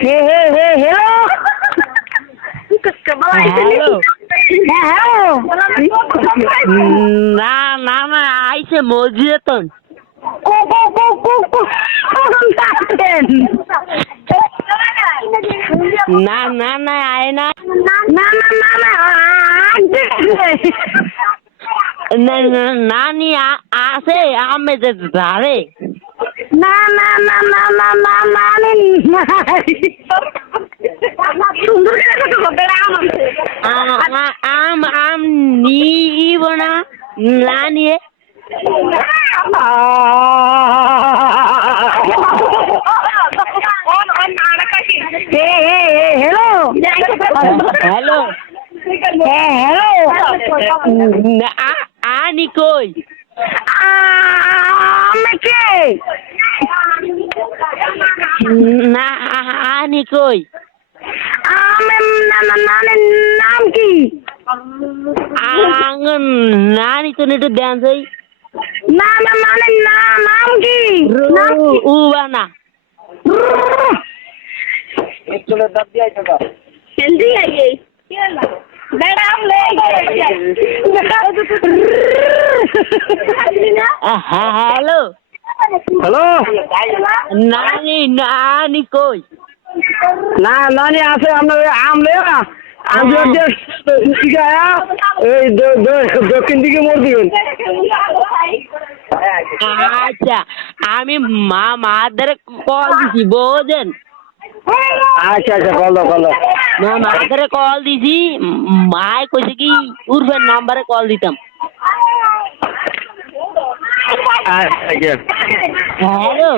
হে হে হে hello hello hello না না না আইছে মসজিদে তো কো কো কো কো কো কোন কাটেন না না না আয় না না না না না না না নানি আছে আমেদের ধারে না না না না না না না সুন্দর আম আম নিব না না নিয়ে হ্যালো হ্যালো হ্যালো আনি কই আমাকে না আনি কই নাম কি নানি তো একটু দেন যাই না না মানে না নাম কি উবানা चलो दब दिया जगह जल्दी आइए मैडम ले হ্যালো हेलो নানি নানি কই ना नानी आसे हमने आम ले ना आम जो दिखा है ये दक्षिण दिखे मोड़ दिए আচ্ছা আমি মাদের কল দিছি বোঝেন अच्छा अच्छा कॉल दो না মাদের কল দিছি মায় কইছে কি উর্ফের নাম্বারে কল দিতাম अच्छा হ্যালো